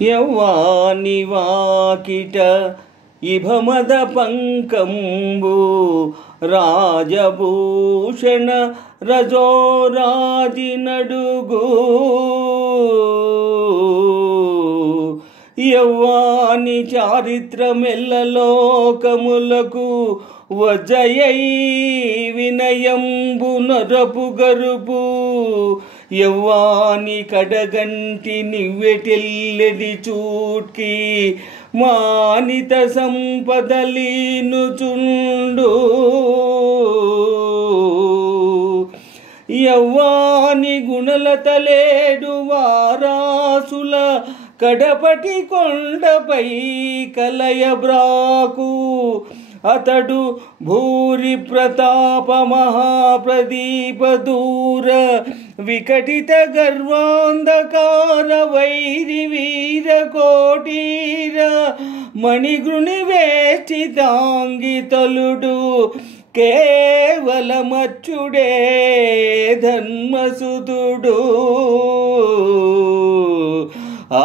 యవ్వాని వాకిట ఇభమద పంకంబు రాజభూషణ రజోరాజి నడుగు యవ్వాని చారిత్రమెల్లలోకములకు వజయై వినయంబు నరపు గరుపు యవ్వాని కడగంటి నివ్వెటెల్లెడి చూట్కి మానిత సంపదలీనుచుండు యవ్వాని గుణలతలేడు వారాసుల కడపటి కొండపై కలయబ్రాకు అతడు భూరి ప్రతాప మహాప్రదీప దూర వికటిత గర్వాంధకార వైరి వీర కోటీర మణిగృణి వేష్టితాంగితలుడు కేవలమచ్చుడే ధర్మసుతుడు ఆ